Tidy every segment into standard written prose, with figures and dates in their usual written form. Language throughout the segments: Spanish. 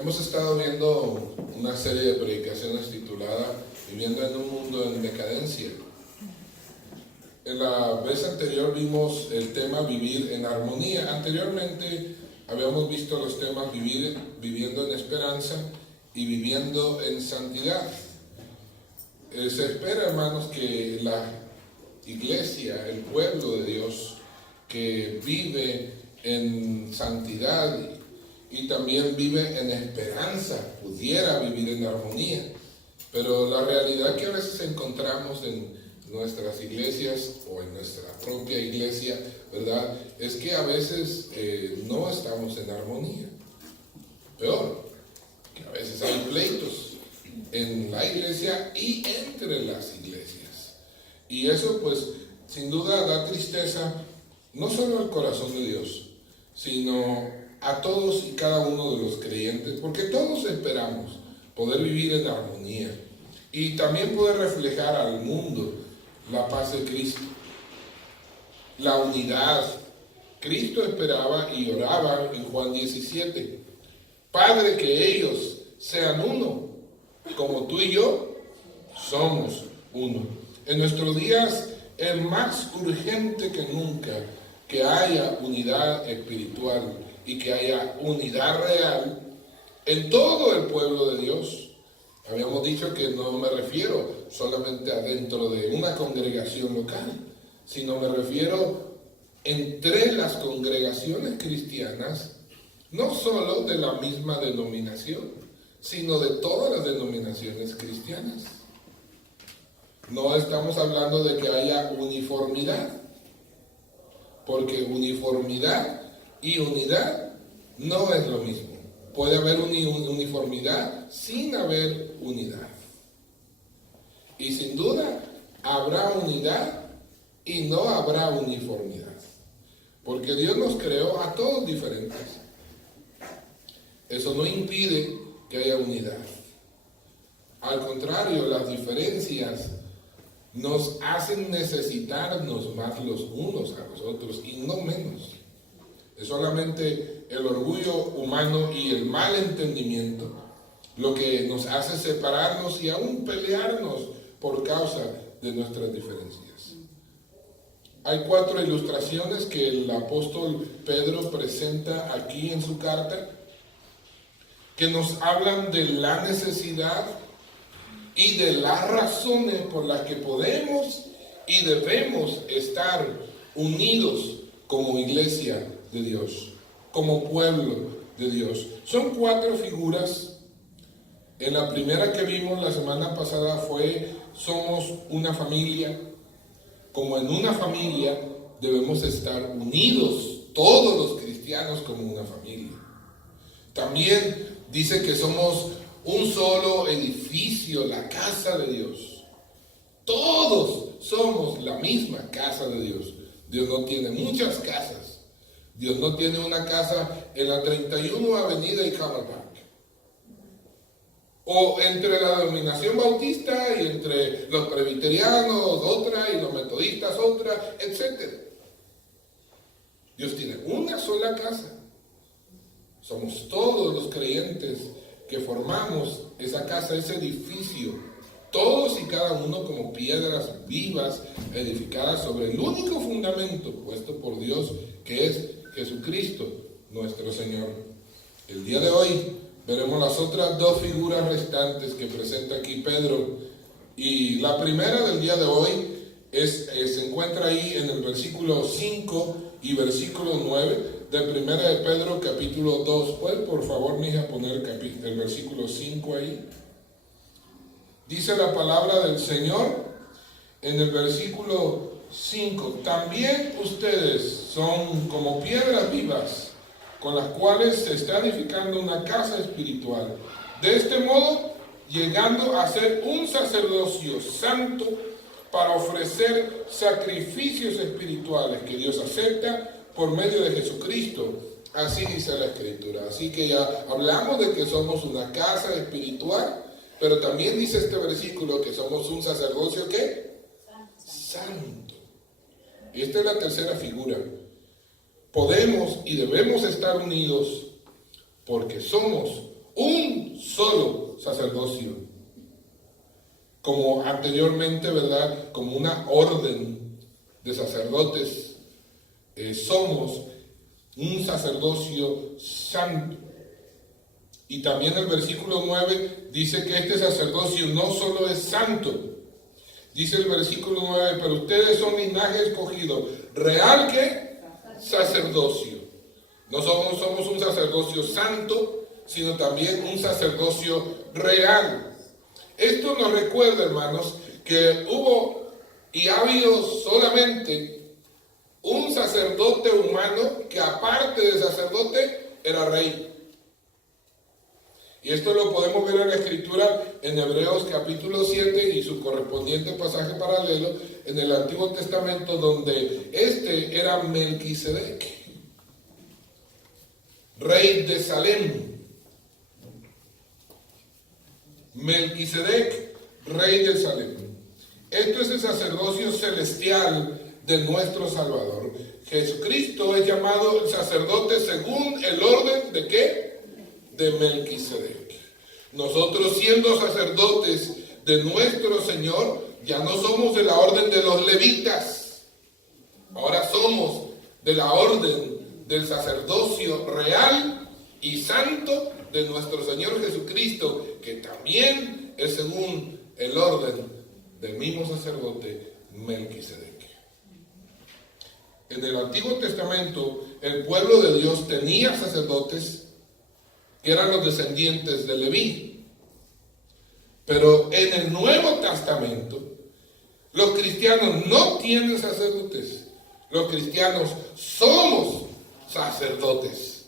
Hemos estado viendo una serie de predicaciones titulada Viviendo en un mundo en decadencia. En la vez anterior vimos el tema vivir en armonía. Anteriormente habíamos visto los temas viviendo en esperanza y viviendo en santidad. Se espera, hermanos, que la iglesia, el pueblo de Dios, que vive en santidad y también vive en esperanza, pudiera vivir en armonía. Pero la realidad que a veces encontramos en nuestras iglesias o en nuestra propia iglesia, ¿verdad?, es que a veces no estamos en armonía. Peor, que a veces hay pleitos en la iglesia y entre las iglesias. Y eso, pues, sin duda da tristeza, no solo al corazón de Dios, sino a todos y cada uno de los creyentes, porque todos esperamos poder vivir en armonía y también poder reflejar al mundo la paz de Cristo, la unidad. Cristo esperaba y oraba en Juan 17, Padre, que ellos sean uno, como tú y yo somos uno. En nuestros días es más urgente que nunca que haya unidad espiritual y que haya unidad real en todo el pueblo de Dios. Habíamos dicho que no me refiero solamente adentro de una congregación local, sino me refiero entre las congregaciones cristianas, no solo de la misma denominación, sino de todas las denominaciones cristianas. No estamos hablando de que haya uniformidad, porque uniformidad y unidad no es lo mismo. Puede haber uniformidad sin haber unidad. Y sin duda habrá unidad y no habrá uniformidad. Porque Dios nos creó a todos diferentes. Eso no impide que haya unidad. Al contrario, las diferencias nos hacen necesitarnos más los unos a los otros y no menos. Es solamente el orgullo humano y el mal entendimiento lo que nos hace separarnos y aún pelearnos por causa de nuestras diferencias. Hay 4 ilustraciones que el apóstol Pedro presenta aquí en su carta, que nos hablan de la necesidad y de las razones por las que podemos y debemos estar unidos como iglesia de Dios, como pueblo de Dios. Son 4 figuras. En la primera que vimos la semana pasada fue: somos una familia. Como en una familia debemos estar unidos, todos los cristianos como una familia. También dice que somos un solo edificio, la casa de Dios. Todos somos la misma casa de Dios. Dios no tiene muchas casas. Dios no tiene una casa en la 31 Avenida y Campbell Park. O entre la denominación bautista y entre los presbiterianos otra y los metodistas otra, etc. Dios tiene una sola casa. Somos todos los creyentes que formamos esa casa, ese edificio, todos y cada uno como piedras vivas edificadas sobre el único fundamento puesto por Dios, que es Jesucristo, nuestro Señor. El día de hoy veremos las otras 2 figuras restantes que presenta aquí Pedro. Y la primera del día de hoy se encuentra ahí en el versículo 5 y versículo 9 de Primera de Pedro, capítulo 2. ¿Puede, por favor, mi hija, poner el versículo 5 ahí? Dice la palabra del Señor en el versículo 5: también ustedes son como piedras vivas, con las cuales se está edificando una casa espiritual. De este modo, llegando a ser un sacerdocio santo para ofrecer sacrificios espirituales que Dios acepta por medio de Jesucristo. Así dice la Escritura. Así que ya hablamos de que somos una casa espiritual, pero también dice este versículo que somos un sacerdocio, ¿qué? Santo. Y esta es la tercera figura. Podemos y debemos estar unidos porque somos un solo sacerdocio. Como anteriormente, ¿verdad? Como una orden de sacerdotes, somos un sacerdocio santo. Y también el versículo 9 dice que este sacerdocio no solo es santo, dice el versículo 9, pero ustedes son linaje escogido, real que sacerdocio. No somos un sacerdocio santo, sino también un sacerdocio real. Esto nos recuerda, hermanos, que hubo y ha habido solamente un sacerdote humano que, aparte de sacerdote, era rey. Y esto lo podemos ver en la Escritura en Hebreos capítulo 7 y su correspondiente pasaje paralelo en el Antiguo Testamento, donde este era Melquisedec, rey de Salem. Melquisedec, rey de Salem. Esto es el sacerdocio celestial de nuestro Salvador. Jesucristo es llamado el sacerdote según el orden de ¿qué? De Melquisedec. Nosotros, siendo sacerdotes de nuestro Señor, ya no somos de la orden de los levitas. Ahora somos de la orden del sacerdocio real y santo de nuestro Señor Jesucristo, que también es según el orden del mismo sacerdote Melquisedec. En el Antiguo Testamento, el pueblo de Dios tenía sacerdotes que eran los descendientes de Leví. Pero en el Nuevo Testamento, los cristianos no tienen sacerdotes. Los cristianos somos sacerdotes.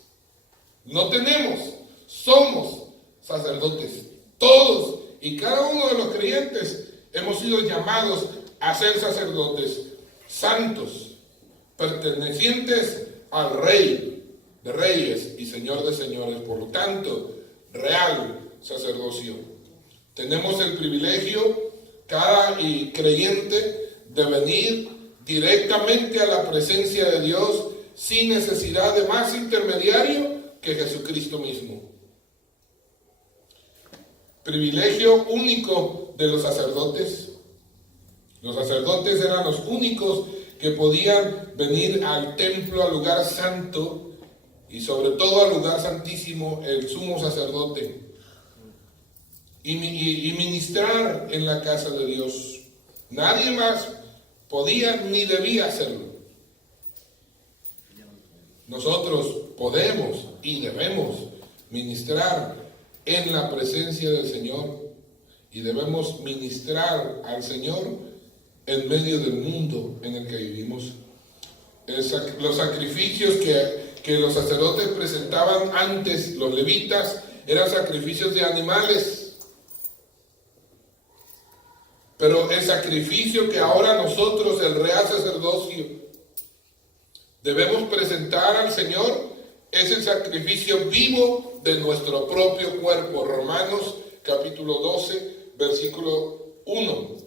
No tenemos, somos sacerdotes. Todos y cada uno de los creyentes hemos sido llamados a ser sacerdotes santos, pertenecientes al Rey de Reyes y Señor de Señores. Por lo tanto, real sacerdocio. Tenemos el privilegio, cada creyente, de venir directamente a la presencia de Dios sin necesidad de más intermediario que Jesucristo mismo. Privilegio único de los sacerdotes. Los sacerdotes eran los únicos que podían venir al templo, al lugar santo, y sobre todo al lugar santísimo, el sumo sacerdote, y ministrar en la casa de Dios. Nadie más podía ni debía hacerlo. Nosotros podemos y debemos ministrar en la presencia del Señor, y debemos ministrar al Señor en medio del mundo en el que vivimos. Los sacrificios que los sacerdotes presentaban antes, los levitas, eran sacrificios de animales. Pero el sacrificio que ahora nosotros, el real sacerdocio, debemos presentar al Señor es el sacrificio vivo de nuestro propio cuerpo. Romanos capítulo 12, versículo 1.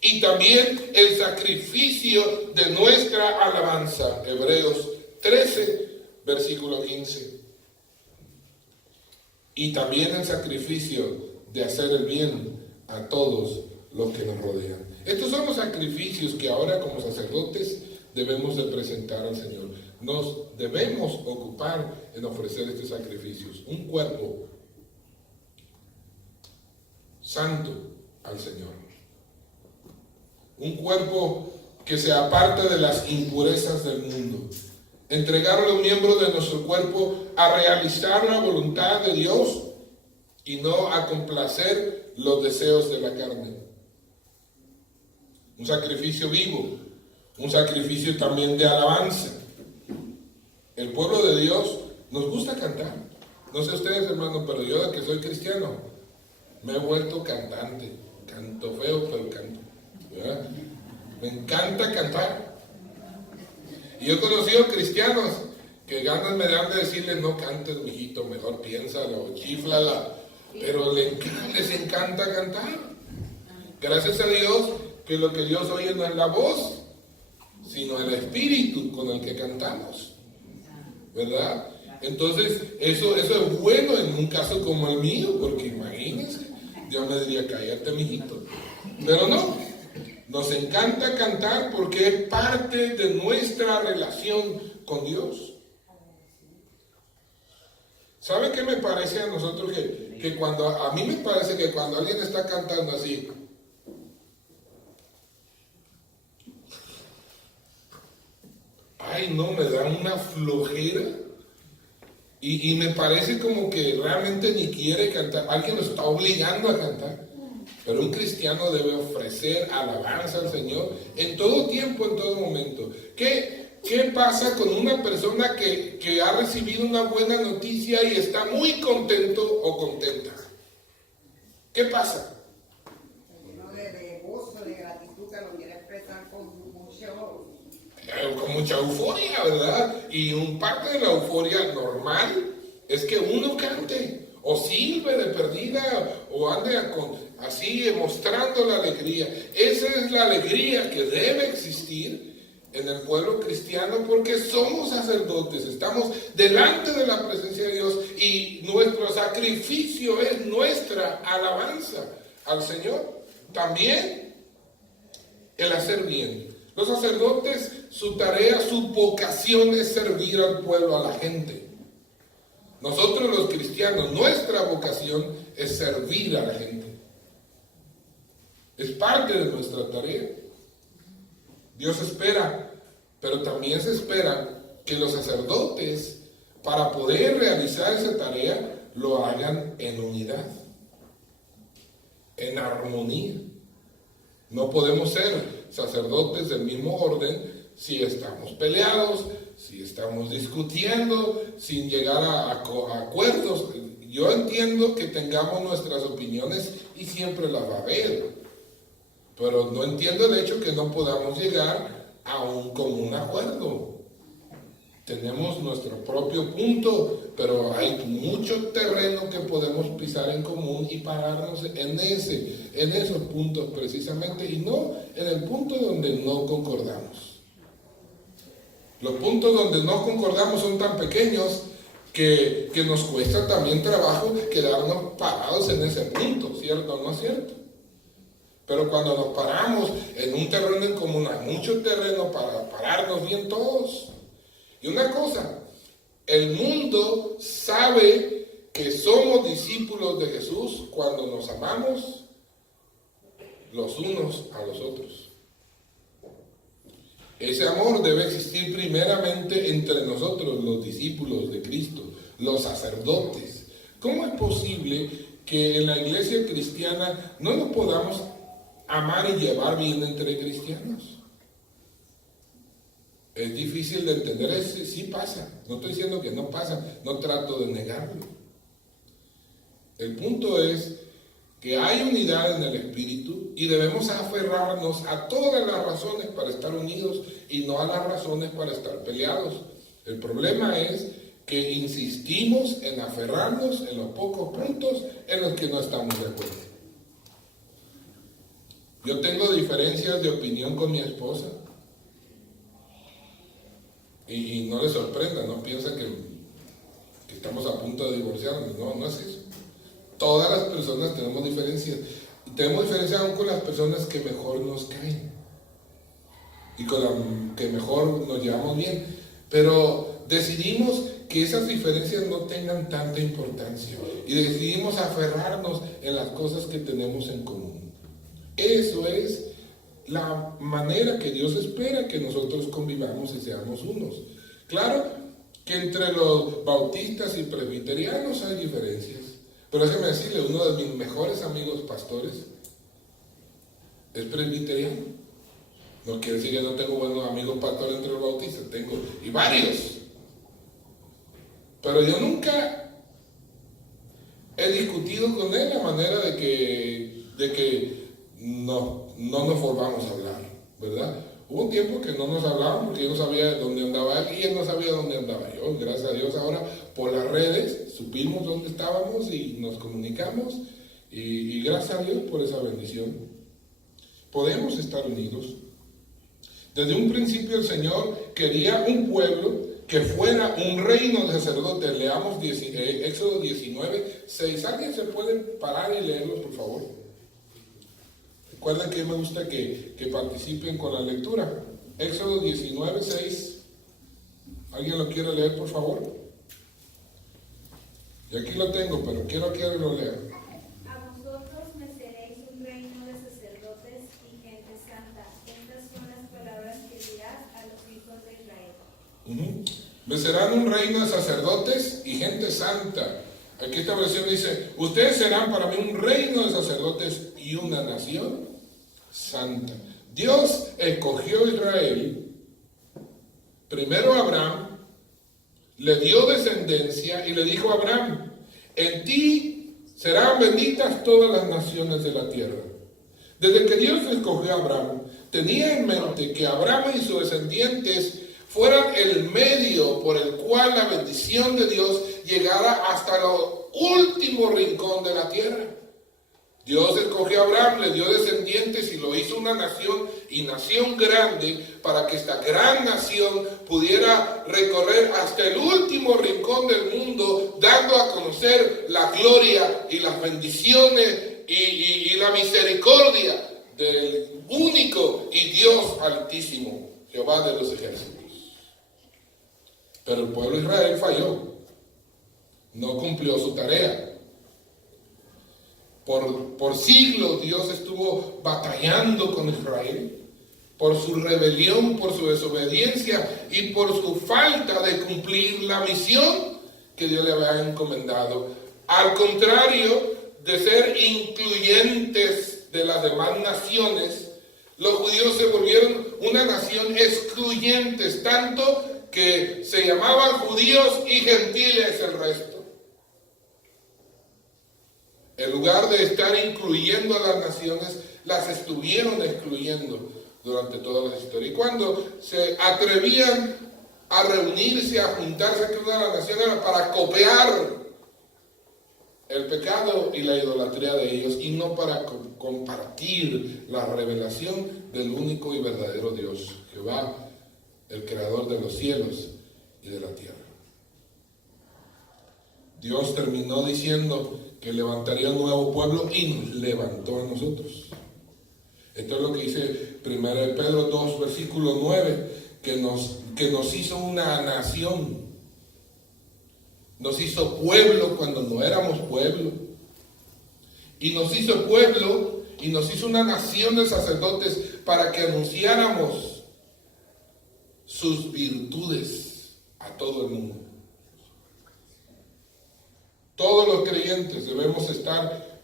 Y también el sacrificio de nuestra alabanza. Hebreos 13, versículo 15. Y también el sacrificio de hacer el bien a todos los que nos rodean. Estos son los sacrificios que ahora como sacerdotes debemos de presentar al Señor. Nos debemos ocupar en ofrecer estos sacrificios. Un cuerpo santo al Señor. Un cuerpo que se aparta de las impurezas del mundo. Entregarle un miembro de nuestro cuerpo a realizar la voluntad de Dios y no a complacer los deseos de la carne. Un sacrificio vivo, un sacrificio también de alabanza. El pueblo de Dios nos gusta cantar. No sé ustedes, hermanos, pero yo, que soy cristiano, me he vuelto cantante. Canto feo, pero canto, ¿verdad? Me encanta cantar. Y yo he conocido cristianos que ganas me dan de decirles: no cantes, mijito, mejor piénsalo, chíflala. Pero les encanta cantar. Gracias a Dios que lo que Dios oye no es la voz, sino el espíritu con el que cantamos, ¿verdad? Entonces, eso es bueno en un caso como el mío, porque imagínense, Dios me diría, cállate, mijito. Pero no, nos encanta cantar porque es parte de nuestra relación con Dios. ¿Sabe qué me parece a nosotros? Que cuando, a mí me parece que cuando alguien está cantando así, ay no, me da una flojera. Y me parece como que realmente ni quiere cantar. Alguien lo está obligando a cantar. Pero un cristiano debe ofrecer alabanza al Señor en todo tiempo, en todo momento. ¿Qué pasa con una persona que ha recibido una buena noticia y está muy contento o contenta? ¿Qué pasa? Lleno de gozo, de gratitud, que lo quiere expresar con mucha euforia, ¿verdad? Y un parte de la euforia normal es que uno cante o silbe de perdida o ande así mostrando la alegría. Esa es la alegría que debe existir en el pueblo cristiano, porque somos sacerdotes, estamos delante de la presencia de Dios y nuestro sacrificio es nuestra alabanza al Señor. También el hacer bien. Los sacerdotes, su tarea, su vocación es servir al pueblo, a la gente. Nosotros los cristianos, nuestra vocación es servir a la gente. Es parte de nuestra tarea. Dios espera, pero también se espera que los sacerdotes, para poder realizar esa tarea, lo hagan en unidad, en armonía. No podemos ser sacerdotes del mismo orden si estamos peleados, si estamos discutiendo, sin llegar a acuerdos. Yo entiendo que tengamos nuestras opiniones y siempre las va a haber, pero no entiendo el hecho que no podamos llegar a un común acuerdo. Tenemos nuestro propio punto, pero hay mucho terreno que podemos pisar en común y pararnos en esos puntos precisamente, y no en el punto donde no concordamos. Los puntos donde no concordamos son tan pequeños que nos cuesta también trabajo quedarnos parados en ese punto, ¿cierto o no es cierto? Pero cuando nos paramos en un terreno en común, hay mucho terreno para pararnos bien todos. Y una cosa, el mundo sabe que somos discípulos de Jesús cuando nos amamos los unos a los otros. Ese amor debe existir primeramente entre nosotros, los discípulos de Cristo, los sacerdotes. ¿Cómo es posible que en la iglesia cristiana no nos podamos amar y llevar bien entre cristianos? Es difícil de entender, sí pasa, no estoy diciendo que no pasa, no trato de negarlo. El punto es que hay unidad en el Espíritu y debemos aferrarnos a todas las razones para estar unidos y no a las razones para estar peleados. El problema es que insistimos en aferrarnos en los pocos puntos en los que no estamos de acuerdo. Yo tengo diferencias de opinión con mi esposa. Y no le sorprenda, no piensa que estamos a punto de divorciarnos. No es eso. Todas las personas tenemos diferencias. Y tenemos diferencias aún con las personas que mejor nos caen. Y con las que mejor nos llevamos bien. Pero decidimos que esas diferencias no tengan tanta importancia. Y decidimos aferrarnos en las cosas que tenemos en común. Eso es la manera que Dios espera que nosotros convivamos y seamos unos. Claro que entre los bautistas y presbiterianos hay diferencias, pero déjeme decirle, uno de mis mejores amigos pastores es presbiteriano. No quiere decir que no tengo buenos amigos pastores entre los bautistas, tengo y varios, pero yo nunca he discutido con él la manera de que no nos volvamos a hablar, ¿verdad? Hubo un tiempo que no nos hablábamos porque yo no sabía dónde andaba él y él no sabía dónde andaba yo. Gracias a Dios ahora por las redes supimos dónde estábamos y nos comunicamos y gracias a Dios por esa bendición. Podemos estar unidos. Desde un principio el Señor quería un pueblo que fuera un reino de sacerdotes. Leamos Éxodo 19, 6. ¿Alguien se puede parar y leerlo, por favor? Recuerden que me gusta que participen con la lectura. Éxodo 19, 6. ¿Alguien lo quiere leer, por favor? Y aquí lo tengo, pero quiero que lo lean. A vosotros me seréis un reino de sacerdotes y gente santa. Estas son las palabras que dirás a los hijos de Israel. Me serán un reino de sacerdotes y gente santa. Aquí esta versión dice, ustedes serán para mí un reino de sacerdotes y una nación santa. Dios escogió a Israel, primero a Abraham, le dio descendencia y le dijo a Abraham, en ti serán benditas todas las naciones de la tierra. Desde que Dios escogió a Abraham, tenía en mente que Abraham y sus descendientes fueran el medio por el cual la bendición de Dios llegara hasta el último rincón de la tierra. Dios escogió a Abraham, le dio descendientes y lo hizo una nación y nación grande para que esta gran nación pudiera recorrer hasta el último rincón del mundo, dando a conocer la gloria y las bendiciones y la misericordia del único y Dios altísimo, Jehová de los ejércitos. Pero el pueblo de Israel falló, no cumplió su tarea. Por siglos Dios estuvo batallando con Israel por su rebelión, por su desobediencia y por su falta de cumplir la misión que Dios le había encomendado. Al contrario de ser incluyentes de las demás naciones, los judíos se volvieron una nación excluyentes, tanto que se llamaban judíos y gentiles el resto. En lugar de estar incluyendo a las naciones, las estuvieron excluyendo durante toda la historia. Y cuando se atrevían a reunirse, a juntarse con una de las naciones, era para copiar el pecado y la idolatría de ellos, y no para compartir la revelación del único y verdadero Dios, Jehová, el creador de los cielos y de la tierra. Dios terminó diciendo que levantaría un nuevo pueblo y nos levantó a nosotros. Esto es lo que dice 1 Pedro 2, versículo 9, que nos hizo una nación. Nos hizo pueblo cuando no éramos pueblo. Y nos hizo pueblo y nos hizo una nación de sacerdotes para que anunciáramos sus virtudes a todo el mundo. Todos los creyentes debemos estar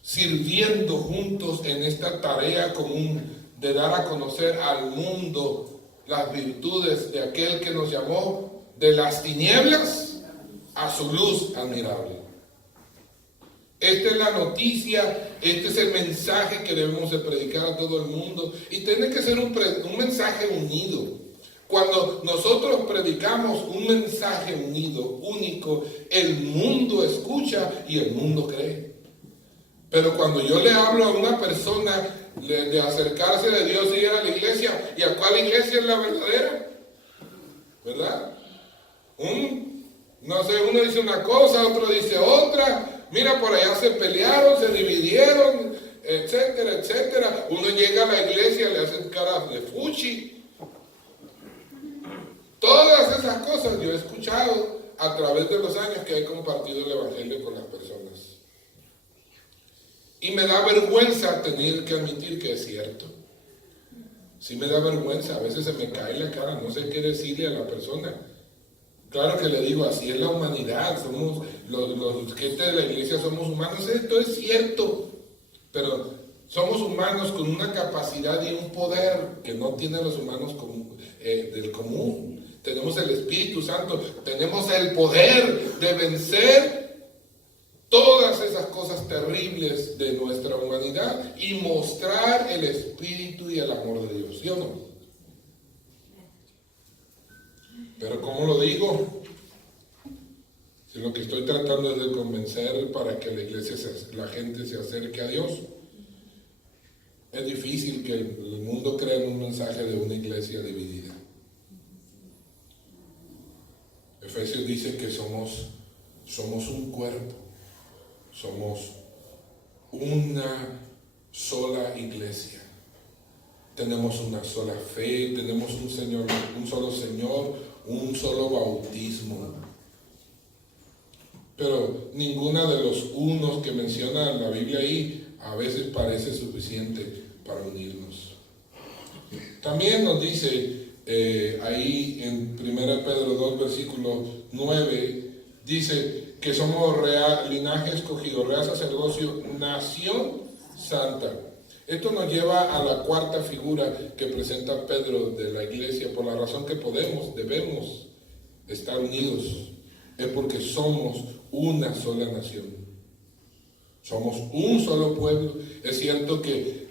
sirviendo juntos en esta tarea común de dar a conocer al mundo las virtudes de aquel que nos llamó de las tinieblas a su luz admirable. Esta es la noticia, este es el mensaje que debemos de predicar a todo el mundo, y tiene que ser un mensaje unido. Cuando nosotros predicamos un mensaje unido, único, el mundo escucha y el mundo cree. Pero cuando yo le hablo a una persona de acercarse de Dios y ir a la iglesia, ¿y a cuál iglesia es la verdadera? ¿Verdad? No sé, uno dice una cosa, otro dice otra. Mira, por allá se pelearon, se dividieron, etcétera, etcétera. Uno llega a la iglesia, le hacen caras de fuchi. Todas esas cosas yo he escuchado a través de los años que he compartido el evangelio con las personas. Y me da vergüenza tener que admitir que es cierto. Sí me da vergüenza, a veces se me cae la cara, no sé qué decirle a la persona. Claro que le digo, así es la humanidad, somos los gente de la iglesia somos humanos, esto es cierto, pero somos humanos con una capacidad y un poder que no tienen los humanos del común. Tenemos el Espíritu Santo, tenemos el poder de vencer todas esas cosas terribles de nuestra humanidad y mostrar el Espíritu y el amor de Dios, ¿sí o no? Pero ¿cómo lo digo? Si lo que estoy tratando es de convencer para que la gente se acerque a Dios. Es difícil que el mundo crea en un mensaje de una iglesia dividida. dice que somos un cuerpo, somos una sola iglesia. Tenemos una sola fe, tenemos un solo Señor, un solo bautismo. Pero ninguna de los unos que menciona la Biblia ahí a veces parece suficiente para unirnos. También nos dice ahí en 1 Pedro 2, versículo 9, dice que somos linaje escogido, real sacerdocio, nación santa. Esto nos lleva a la cuarta figura que presenta Pedro de la iglesia, por la razón que debemos estar unidos. Es porque somos una sola nación. Somos un solo pueblo. Es cierto que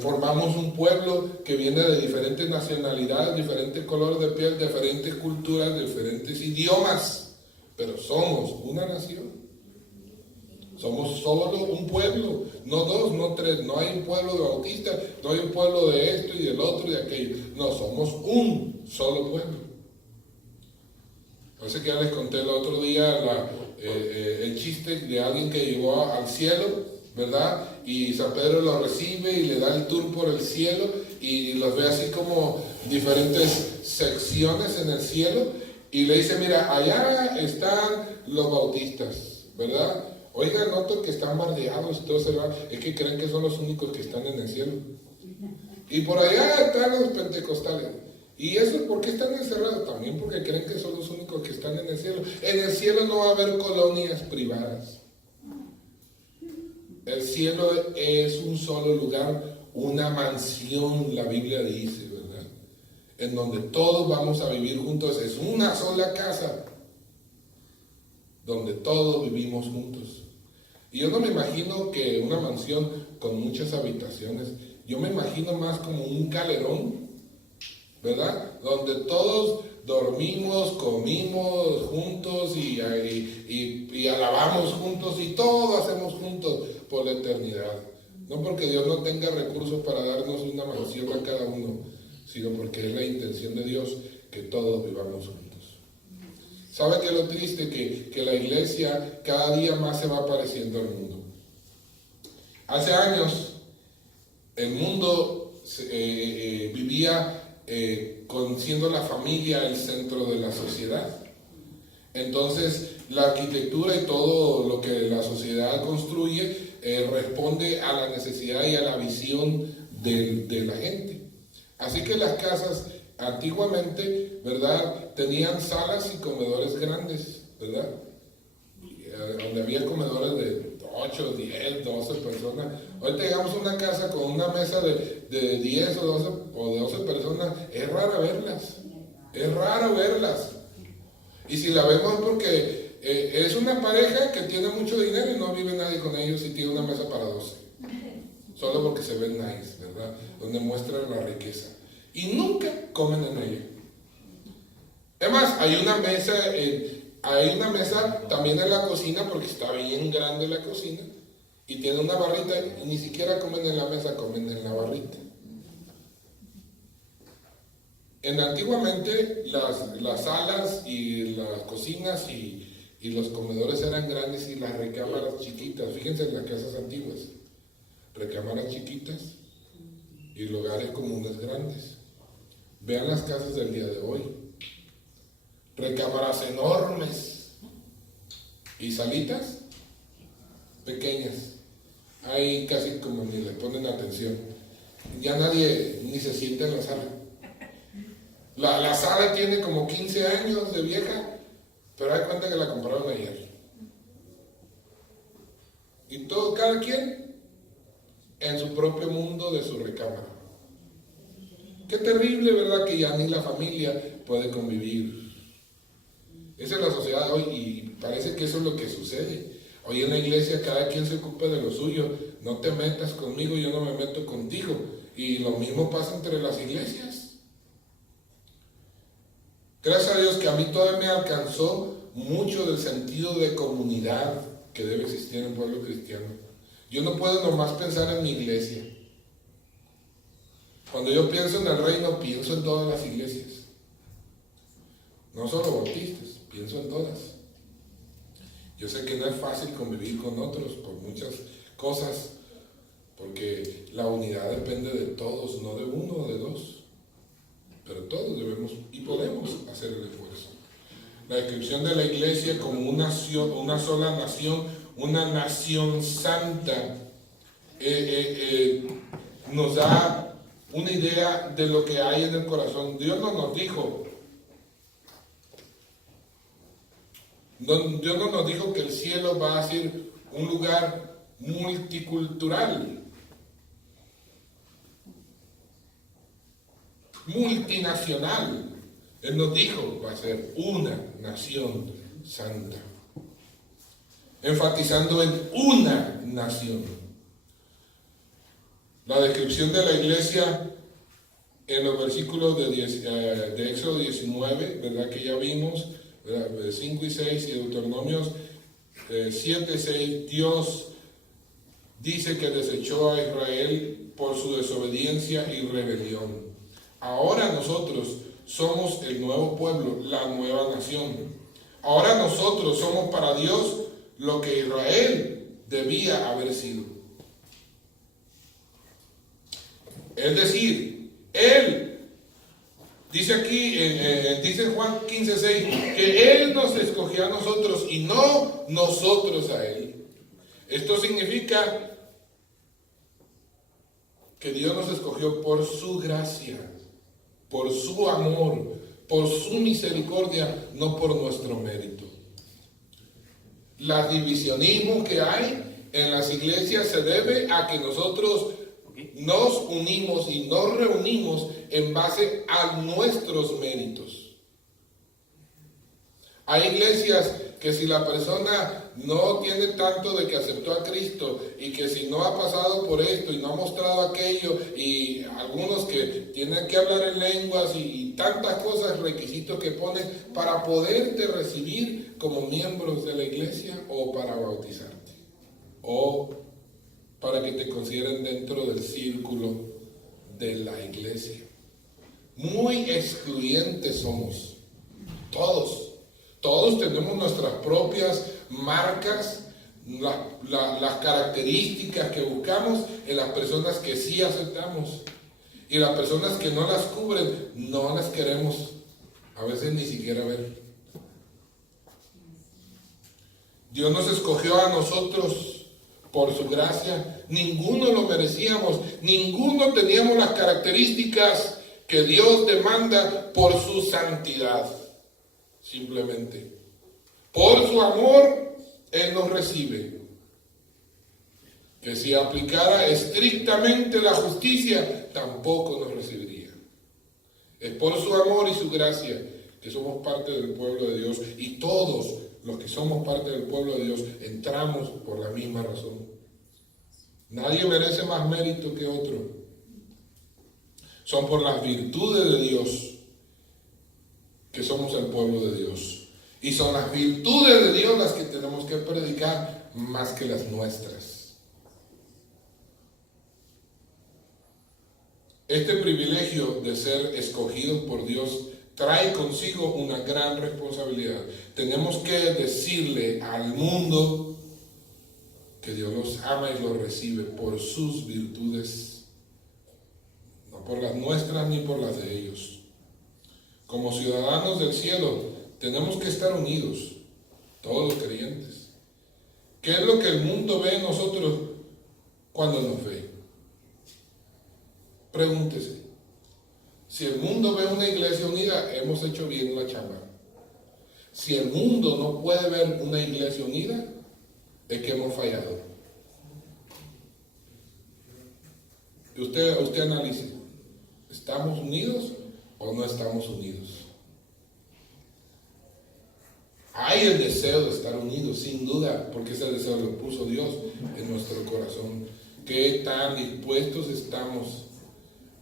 formamos un pueblo que viene de diferentes nacionalidades, diferentes colores de piel, diferentes culturas, diferentes idiomas, pero somos una nación. Somos solo un pueblo, no dos, no tres. No hay un pueblo de bautistas, no hay un pueblo de esto y del otro y de aquello. No, somos un solo pueblo. Parece que ya les conté el otro día el chiste de alguien que llegó al cielo, ¿verdad? Y San Pedro lo recibe y le da el tour por el cielo y los ve así como diferentes secciones en el cielo y le dice, mira, allá están los bautistas, ¿verdad? Oiga, noto que están bardeados y todo se va, es que creen que son los únicos que están en el cielo. Y por allá están los pentecostales. ¿Y eso por qué están encerrados? También porque creen que son los únicos que están en el cielo. En el cielo no va a haber colonias privadas. El cielo es un solo lugar, una mansión, la Biblia dice, ¿verdad? En donde todos vamos a vivir juntos. Es una sola casa donde todos vivimos juntos. Y yo no me imagino que una mansión con muchas habitaciones, yo me imagino más como un calerón, ¿verdad? Donde todos dormimos, comimos juntos y alabamos juntos y todo hacemos juntos por la eternidad. No porque Dios no tenga recursos para darnos una mansión a cada uno, sino porque es la intención de Dios que todos vivamos juntos. ¿Sabe qué es lo triste? Que la iglesia cada día más se va pareciendo al mundo. Hace años el mundo vivía siendo la familia el centro de la sociedad. Entonces la arquitectura y todo lo que la sociedad construye responde a la necesidad y a la visión de la gente. Así que las casas antiguamente, ¿verdad?, tenían salas y comedores grandes, ¿verdad? Donde había comedores de 8, 10, 12 personas. Ahorita llegamos a una casa con una mesa de 10 o de 12 personas, es raro verlas. Y si la vemos porque es una pareja que tiene mucho dinero y no vive nadie con ellos y tiene una mesa para 12. Solo porque se ven nice, ¿verdad? Donde muestran la riqueza. Y nunca comen en ella. Es más, hay una mesa también en la cocina porque está bien grande la cocina y tiene una barrita y ni siquiera comen en la mesa, comen en la barrita. Antiguamente las salas y las cocinas y los comedores eran grandes y las recámaras chiquitas. Fíjense en las casas antiguas, recámaras chiquitas y lugares comunes grandes. Vean las casas del día de hoy, recámaras enormes y salitas pequeñas. Ahí casi como ni le ponen atención. Ya nadie ni se siente en la sala. La sala tiene como 15 años de vieja, pero hay cuenta que la compraron ayer. Y todo, cada quien en su propio mundo de su recámara. Qué terrible, ¿verdad? Que ya ni la familia puede convivir. Esa es la sociedad hoy y parece que eso es lo que sucede. Hoy en la iglesia cada quien se ocupa de lo suyo. No te metas conmigo, yo no me meto contigo. Y lo mismo pasa entre las iglesias. Gracias a Dios que a mí todavía me alcanzó mucho del sentido de comunidad que debe existir en el pueblo cristiano. Yo no puedo nomás pensar en mi iglesia. Cuando yo pienso en el reino, pienso en todas las iglesias. No solo bautistas. pienso en todas. Yo sé que no es fácil convivir con otros por muchas cosas, porque la unidad depende de todos, no de uno o de dos. Pero todos debemos y podemos hacer el esfuerzo. La descripción de la iglesia como una sola nación, una nación santa, nos da una idea de lo que hay en el corazón. Dios no nos dijo, Dios no nos dijo que el cielo va a ser un lugar multicultural, multinacional. Él nos dijo, va a ser una nación santa, enfatizando en una nación. La descripción de la iglesia en los versículos de Éxodo 19, ¿verdad? Que ya vimos, ¿verdad? 5 y 6 y Deuteronomios 7 y 6, Dios dice que desechó a Israel por su desobediencia y rebelión. Ahora nosotros somos el nuevo pueblo, la nueva nación. Ahora nosotros somos para Dios lo que Israel debía haber sido. Es decir, Él, dice aquí, dice Juan 15:6, que Él nos escogió a nosotros y no nosotros a Él. Esto significa que Dios nos escogió por su gracia, por su amor, por su misericordia, no por nuestro mérito. El divisionismo que hay en las iglesias se debe a que nosotros nos unimos y nos reunimos en base a nuestros méritos. Hay iglesias que si la persona no tiene tanto de que aceptó a Cristo y que si no ha pasado por esto y no ha mostrado aquello, y algunos que tienen que hablar en lenguas y tantas cosas, requisitos que ponen para poderte recibir como miembros de la iglesia o para bautizarte o para que te consideren dentro del círculo de la iglesia. Muy excluyentes somos, todos tenemos nuestras propias marcas, las características que buscamos en las personas que sí aceptamos, y las personas que no las cubren, no las queremos a veces ni siquiera ver. Dios nos escogió a nosotros por su gracia, ninguno lo merecíamos, ninguno teníamos las características que Dios demanda por su santidad. Simplemente, por su amor, Él nos recibe. Que si aplicara estrictamente la justicia, tampoco nos recibiría. Es por su amor y su gracia que somos parte del pueblo de Dios, y todos los que somos parte del pueblo de Dios entramos por la misma razón. Nadie merece más mérito que otro. Son por las virtudes de Dios que somos el pueblo de Dios. Y son las virtudes de Dios las que tenemos que predicar más que las nuestras. Este privilegio de ser escogidos por Dios trae consigo una gran responsabilidad. Tenemos que decirle al mundo que Dios los ama y los recibe por sus virtudes, no por las nuestras ni por las de ellos. Como ciudadanos del cielo, tenemos que estar unidos, todos los creyentes. ¿Qué es lo que el mundo ve en nosotros cuando nos ve? Pregúntese. Si el mundo ve una iglesia unida, hemos hecho bien la chamba. Si el mundo no puede ver una iglesia unida, es que hemos fallado. Y usted analice, ¿estamos unidos o no estamos unidos? Hay el deseo de estar unidos, sin duda, porque ese deseo lo puso Dios en nuestro corazón. ¿Qué tan dispuestos estamos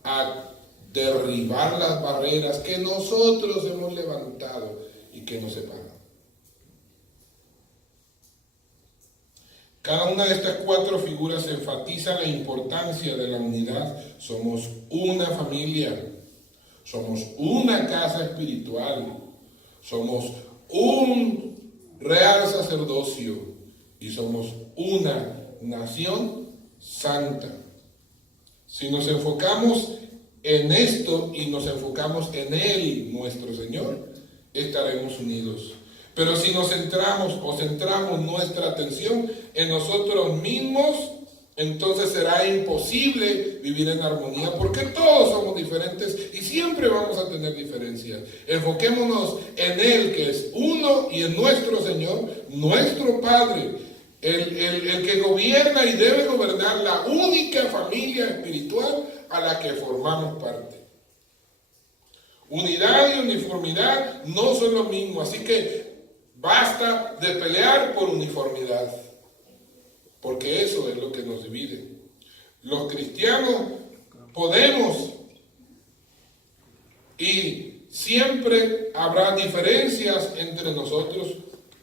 a derribar las barreras que nosotros hemos levantado y que nos separan? Cada una de estas 4 figuras enfatiza la importancia de la unidad. Somos una familia, somos una casa espiritual, somos un real sacerdocio y somos una nación santa. Si nos enfocamos en esto y nos enfocamos en Él, nuestro Señor, estaremos unidos. Pero si nos centramos nuestra atención en nosotros mismos, entonces será imposible vivir en armonía, porque todos somos diferentes y siempre vamos a tener diferencias. Enfoquémonos en Él, que es uno, y en nuestro Señor, nuestro Padre, el que gobierna y debe gobernar la única familia espiritual a la que formamos parte. Unidad y uniformidad no son lo mismo, así que basta de pelear por uniformidad, porque eso es lo que nos divide. Los cristianos podemos, y siempre habrá diferencias entre nosotros,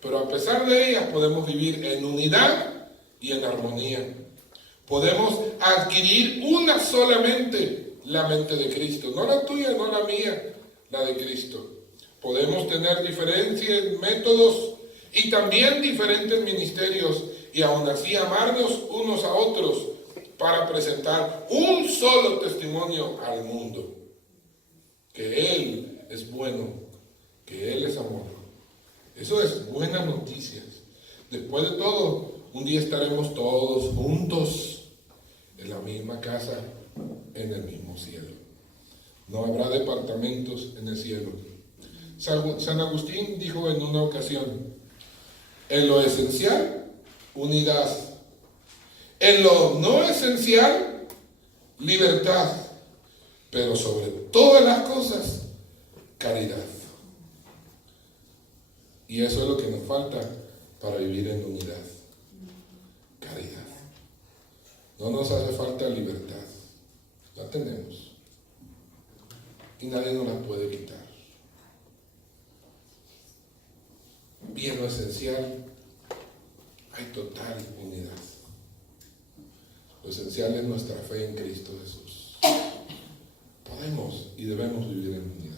pero a pesar de ellas podemos vivir en unidad y en armonía. Podemos adquirir una solamente, la mente de Cristo, no la tuya, no la mía, la de Cristo. Podemos tener diferentes métodos y también diferentes ministerios, y aún así amarnos unos a otros para presentar un solo testimonio al mundo, que Él es bueno, que Él es amor. Eso es buenas noticias. Después de todo, un día estaremos todos juntos en la misma casa, en el mismo cielo. No habrá departamentos en el cielo. San Agustín dijo en una ocasión: en lo esencial, unidad. En lo no esencial, libertad. Pero sobre todas las cosas, caridad. Y eso es lo que nos falta para vivir en unidad. Caridad. No nos hace falta libertad. La tenemos. Y nadie nos la puede quitar. Y en lo esencial hay total unidad. Lo esencial es nuestra fe en Cristo Jesús. Podemos y debemos vivir en unidad.